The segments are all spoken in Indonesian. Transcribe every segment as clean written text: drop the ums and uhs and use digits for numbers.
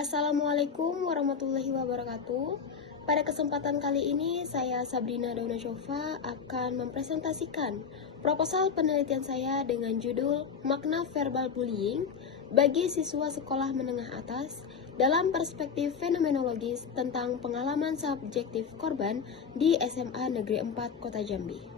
Assalamualaikum warahmatullahi wabarakatuh. Pada kesempatan kali ini, saya Sabrina Dauna Shofa akan mempresentasikan proposal penelitian saya dengan judul Makna Verbal Bullying bagi siswa sekolah menengah atas dalam perspektif fenomenologis tentang pengalaman subjektif korban di SMA Negeri 4 Kota Jambi.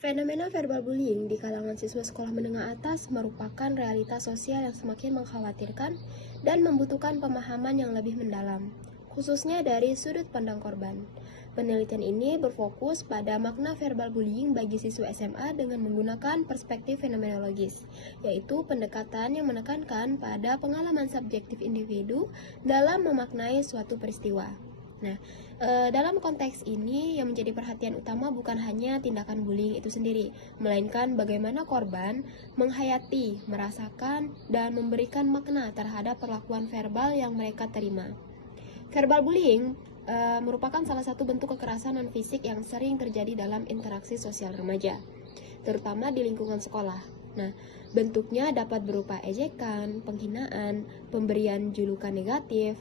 Fenomena verbal bullying di kalangan siswa sekolah menengah atas merupakan realitas sosial yang semakin mengkhawatirkan dan membutuhkan pemahaman yang lebih mendalam, khususnya dari sudut pandang korban. Penelitian ini berfokus pada makna verbal bullying bagi siswa SMA dengan menggunakan perspektif fenomenologis, yaitu pendekatan yang menekankan pada pengalaman subjektif individu dalam memaknai suatu peristiwa. Nah, dalam konteks ini yang menjadi perhatian utama bukan hanya tindakan bullying itu sendiri, melainkan bagaimana korban menghayati, merasakan, dan memberikan makna terhadap perlakuan verbal yang mereka terima. Verbal bullying merupakan salah satu bentuk kekerasan non-fisik yang sering terjadi dalam interaksi sosial remaja, terutama di lingkungan sekolah. Nah, bentuknya dapat berupa ejekan, penghinaan, pemberian julukan negatif,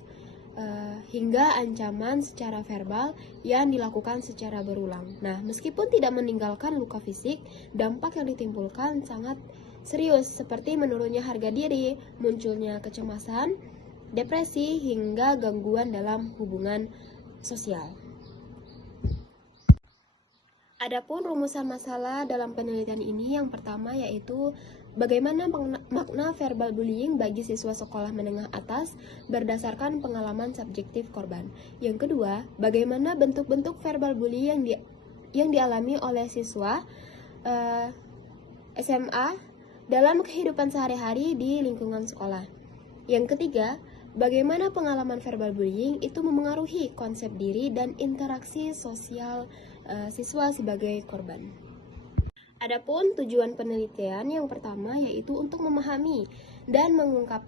hingga ancaman secara verbal yang dilakukan secara berulang. Nah, meskipun tidak meninggalkan luka fisik, dampak yang ditimbulkan sangat serius, seperti menurunnya harga diri, munculnya kecemasan, depresi, hingga gangguan dalam hubungan sosial. Adapun rumusan masalah dalam penelitian ini yang pertama yaitu bagaimana makna verbal bullying bagi siswa sekolah menengah atas berdasarkan pengalaman subjektif korban. Yang kedua, bagaimana bentuk-bentuk verbal bullying yang dialami oleh siswa SMA dalam kehidupan sehari-hari di lingkungan sekolah. Yang ketiga, bagaimana pengalaman verbal bullying itu memengaruhi konsep diri dan interaksi sosial siswa sebagai korban. Adapun tujuan penelitian yang pertama yaitu untuk memahami dan mengungkap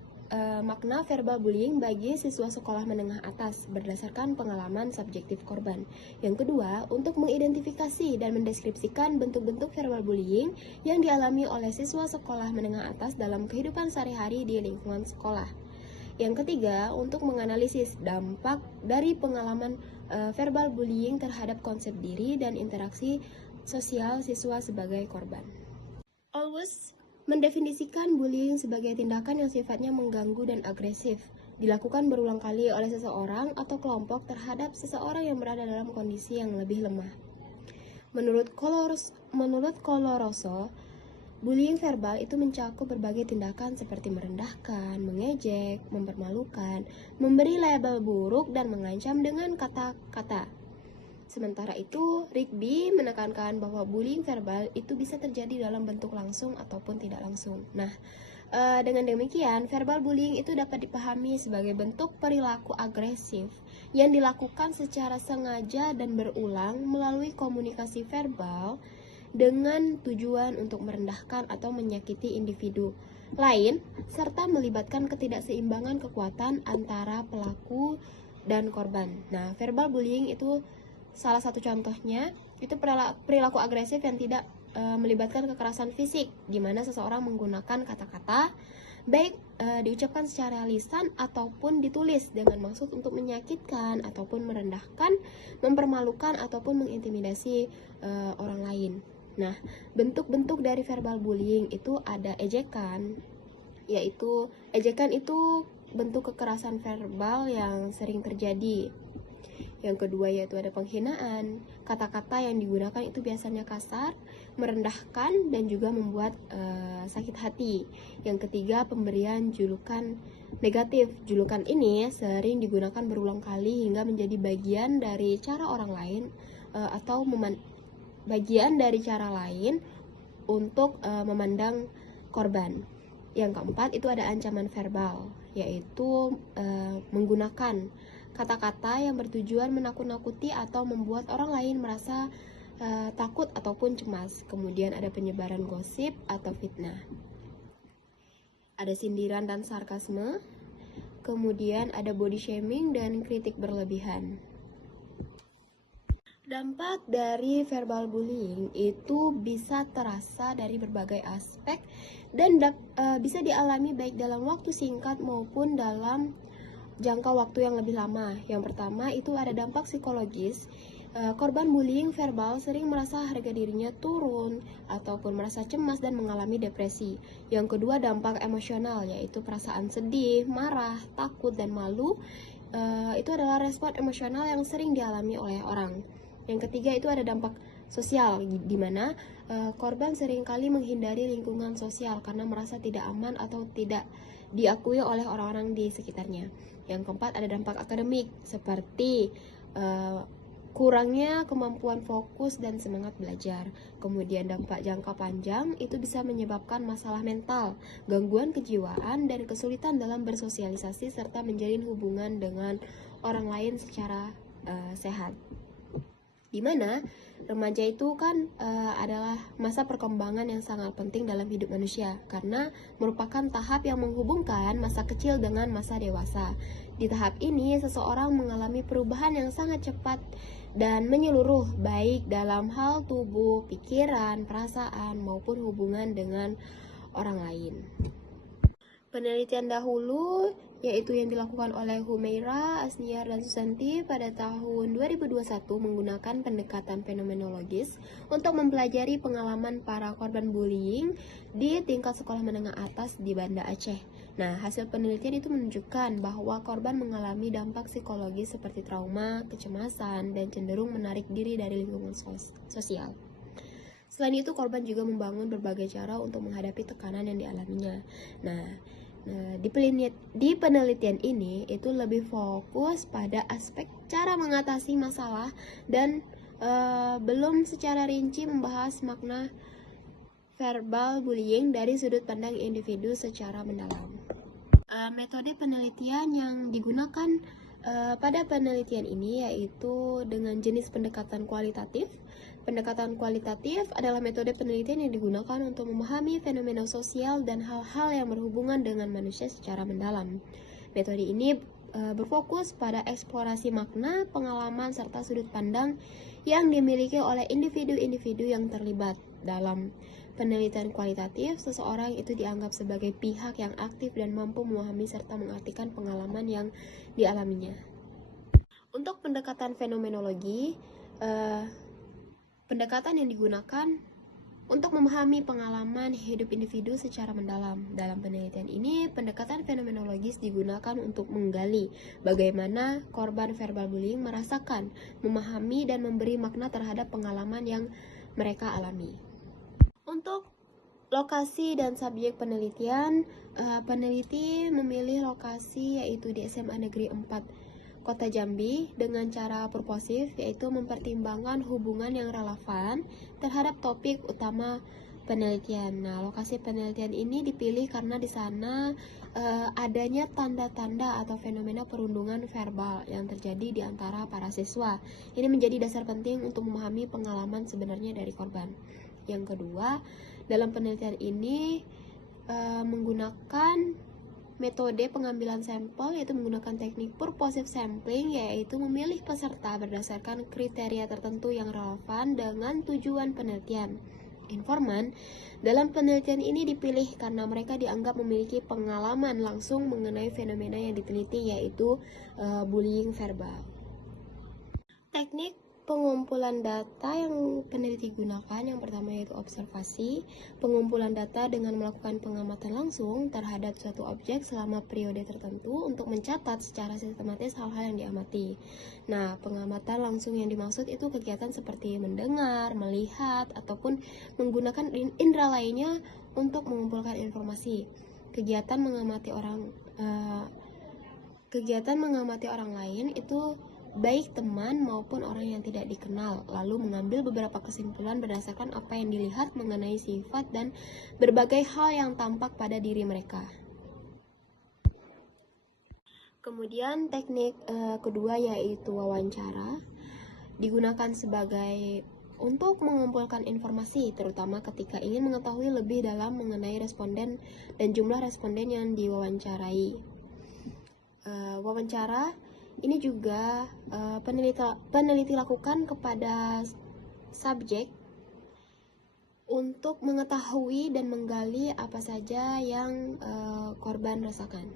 makna verbal bullying bagi siswa sekolah menengah atas berdasarkan pengalaman subjektif korban. Yang kedua, untuk mengidentifikasi dan mendeskripsikan bentuk-bentuk verbal bullying yang dialami oleh siswa sekolah menengah atas dalam kehidupan sehari-hari di lingkungan sekolah. Yang ketiga, untuk menganalisis dampak dari pengalaman verbal bullying terhadap konsep diri dan interaksi sosial siswa sebagai korban. Always mendefinisikan bullying sebagai tindakan yang sifatnya mengganggu dan agresif, dilakukan berulang kali oleh seseorang atau kelompok terhadap seseorang yang berada dalam kondisi yang lebih lemah. Menurut Coloroso, bullying verbal itu mencakup berbagai tindakan seperti merendahkan, mengejek, mempermalukan, memberi label buruk, dan mengancam dengan kata-kata. Sementara itu, Rigby menekankan bahwa bullying verbal itu bisa terjadi dalam bentuk langsung ataupun tidak langsung. Nah, dengan demikian, verbal bullying itu dapat dipahami sebagai bentuk perilaku agresif yang dilakukan secara sengaja dan berulang melalui komunikasi verbal dengan tujuan untuk merendahkan atau menyakiti individu lain, serta melibatkan ketidakseimbangan kekuatan antara pelaku dan korban. Nah, verbal bullying itu salah satu contohnya itu perilaku agresif yang tidak melibatkan kekerasan fisik, di mana seseorang menggunakan kata-kata baik diucapkan secara lisan ataupun ditulis dengan maksud untuk menyakitkan ataupun merendahkan, mempermalukan ataupun mengintimidasi orang lain. Nah, bentuk-bentuk dari verbal bullying itu ada ejekan, yaitu ejekan itu bentuk kekerasan verbal yang sering terjadi. Yang kedua yaitu ada penghinaan. Kata-kata yang digunakan itu biasanya kasar, merendahkan, dan juga membuat sakit hati. Yang ketiga, pemberian julukan negatif. Julukan ini sering digunakan berulang kali hingga menjadi bagian dari cara orang lain atau bagian dari cara lain untuk memandang korban. Yang keempat itu ada ancaman verbal, yaitu menggunakan kata-kata yang bertujuan menakut-nakuti atau membuat orang lain merasa takut ataupun cemas. Kemudian ada penyebaran gosip atau fitnah. Ada sindiran dan sarkasme. Kemudian ada body shaming dan kritik berlebihan. Dampak dari verbal bullying itu bisa terasa dari berbagai aspek dan bisa dialami baik dalam waktu singkat maupun dalam jangka waktu yang lebih lama. Yang pertama itu ada dampak psikologis. Korban bullying verbal sering merasa harga dirinya turun ataupun merasa cemas dan mengalami depresi. Yang kedua, dampak emosional, yaitu perasaan sedih, marah, takut, dan malu. Itu adalah respon emosional yang sering dialami oleh orang. Yang ketiga itu ada dampak sosial, di mana korban seringkali menghindari lingkungan sosial karena merasa tidak aman atau tidak diakui oleh orang-orang di sekitarnya. Yang keempat ada dampak akademik, seperti kurangnya kemampuan fokus dan semangat belajar. Kemudian dampak jangka panjang itu bisa menyebabkan masalah mental, gangguan kejiwaan, dan kesulitan dalam bersosialisasi serta menjalin hubungan dengan orang lain secara sehat. Dimana remaja itu kan adalah masa perkembangan yang sangat penting dalam hidup manusia karena merupakan tahap yang menghubungkan masa kecil dengan masa dewasa. Di tahap ini seseorang mengalami perubahan yang sangat cepat dan menyeluruh, baik dalam hal tubuh, pikiran, perasaan maupun hubungan dengan orang lain. Penelitian dahulu yaitu yang dilakukan oleh Humaira, Asniar, dan Susanti pada tahun 2021 menggunakan pendekatan fenomenologis untuk mempelajari pengalaman para korban bullying di tingkat sekolah menengah atas di Banda Aceh. Nah, hasil penelitian itu menunjukkan bahwa korban mengalami dampak psikologis seperti trauma, kecemasan, dan cenderung menarik diri dari lingkungan sosial. Selain itu, korban juga membangun berbagai cara untuk menghadapi tekanan yang dialaminya. Nah, di penelitian ini itu lebih fokus pada aspek cara mengatasi masalah dan belum secara rinci membahas makna verbal bullying dari sudut pandang individu secara mendalam. Metode penelitian yang digunakan pada penelitian ini yaitu dengan jenis pendekatan kualitatif. Pendekatan kualitatif adalah metode penelitian yang digunakan untuk memahami fenomena sosial dan hal-hal yang berhubungan dengan manusia secara mendalam. Metode ini berfokus pada eksplorasi makna, pengalaman, serta sudut pandang yang dimiliki oleh individu-individu yang terlibat. Dalam penelitian kualitatif, seseorang itu dianggap sebagai pihak yang aktif dan mampu memahami serta mengartikan pengalaman yang dialaminya. Untuk pendekatan fenomenologi, pendekatan yang digunakan untuk memahami pengalaman hidup individu secara mendalam. Dalam penelitian ini, pendekatan fenomenologis digunakan untuk menggali bagaimana korban verbal bullying merasakan, memahami, dan memberi makna terhadap pengalaman yang mereka alami. Untuk lokasi dan subjek penelitian, peneliti memilih lokasi yaitu di SMA Negeri 4 Kota Jambi dengan cara purposif, yaitu mempertimbangkan hubungan yang relevan terhadap topik utama penelitian. Nah, lokasi penelitian ini dipilih karena di sana adanya tanda-tanda atau fenomena perundungan verbal yang terjadi di antara para siswa. Ini menjadi dasar penting untuk memahami pengalaman sebenarnya dari korban. Yang kedua, dalam penelitian ini menggunakan metode pengambilan sampel, yaitu menggunakan teknik purposive sampling, yaitu memilih peserta berdasarkan kriteria tertentu yang relevan dengan tujuan penelitian. Informan dalam penelitian ini dipilih karena mereka dianggap memiliki pengalaman langsung mengenai fenomena yang diteliti, yaitu bullying verbal. Teknik pengumpulan data yang peneliti gunakan yang pertama yaitu observasi, pengumpulan data dengan melakukan pengamatan langsung terhadap suatu objek selama periode tertentu untuk mencatat secara sistematis hal-hal yang diamati. Nah, pengamatan langsung yang dimaksud itu kegiatan seperti mendengar, melihat, ataupun menggunakan indera lainnya untuk mengumpulkan informasi. Kegiatan mengamati orang lain itu baik teman maupun orang yang tidak dikenal, lalu mengambil beberapa kesimpulan berdasarkan apa yang dilihat mengenai sifat dan berbagai hal yang tampak pada diri mereka. Kemudian teknik kedua yaitu wawancara, digunakan sebagai untuk mengumpulkan informasi, terutama ketika ingin mengetahui lebih dalam mengenai responden dan jumlah responden yang diwawancarai. Wawancara ini juga peneliti lakukan kepada subjek untuk mengetahui dan menggali apa saja yang korban rasakan.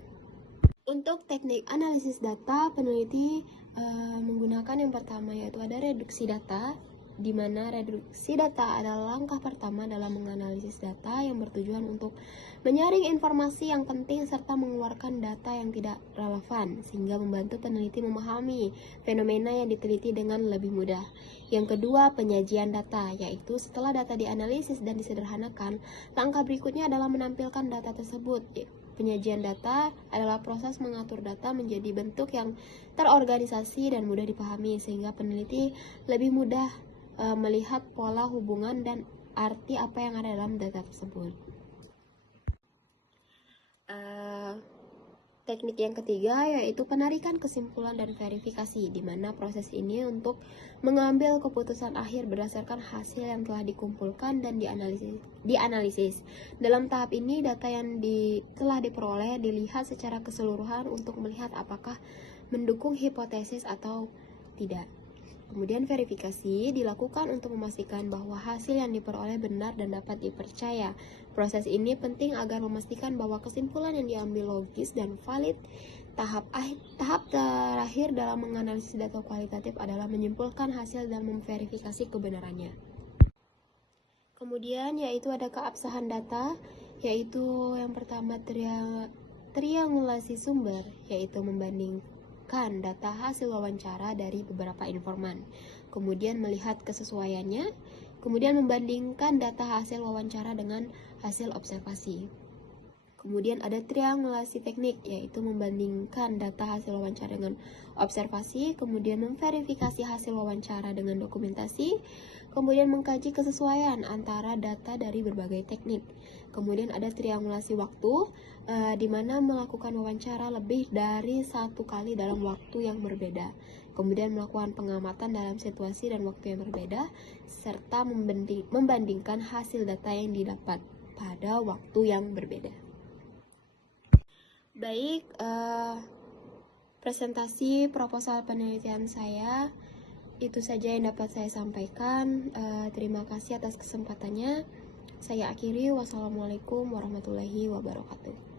Untuk teknik analisis data, peneliti menggunakan yang pertama yaitu ada reduksi data, di mana reduksi data adalah langkah pertama dalam menganalisis data yang bertujuan untuk menyaring informasi yang penting serta mengeluarkan data yang tidak relevan sehingga membantu peneliti memahami fenomena yang diteliti dengan lebih mudah. Yang kedua, penyajian data, yaitu setelah data dianalisis dan disederhanakan, langkah berikutnya adalah menampilkan data tersebut. Penyajian data adalah proses mengatur data menjadi bentuk yang terorganisasi dan mudah dipahami sehingga peneliti lebih mudah melihat pola hubungan dan arti apa yang ada dalam data tersebut. Teknik yang ketiga yaitu penarikan kesimpulan dan verifikasi, di mana proses ini untuk mengambil keputusan akhir berdasarkan hasil yang telah dikumpulkan dan dianalisis. Dalam tahap ini, data yang telah diperoleh dilihat secara keseluruhan untuk melihat apakah mendukung hipotesis atau tidak. Kemudian verifikasi dilakukan untuk memastikan bahwa hasil yang diperoleh benar dan dapat dipercaya. Proses ini penting agar memastikan bahwa kesimpulan yang diambil logis dan valid. Tahap terakhir dalam menganalisis data kualitatif adalah menyimpulkan hasil dan memverifikasi kebenarannya. Kemudian yaitu ada keabsahan data, yaitu yang pertama triangulasi sumber, yaitu membandingkan data hasil wawancara dari beberapa informan, kemudian melihat kesesuaiannya, kemudian membandingkan data hasil wawancara dengan hasil observasi. Kemudian ada triangulasi teknik, yaitu membandingkan data hasil wawancara dengan observasi, kemudian memverifikasi hasil wawancara dengan dokumentasi, kemudian mengkaji kesesuaian antara data dari berbagai teknik. Kemudian ada triangulasi waktu, di mana melakukan wawancara lebih dari satu kali dalam waktu yang berbeda. Kemudian melakukan pengamatan dalam situasi dan waktu yang berbeda, serta membandingkan hasil data yang didapat pada waktu yang berbeda. Baik, presentasi proposal penelitian saya itu saja yang dapat saya sampaikan. Terima kasih atas kesempatannya. Saya akhiri. Wassalamualaikum warahmatullahi wabarakatuh.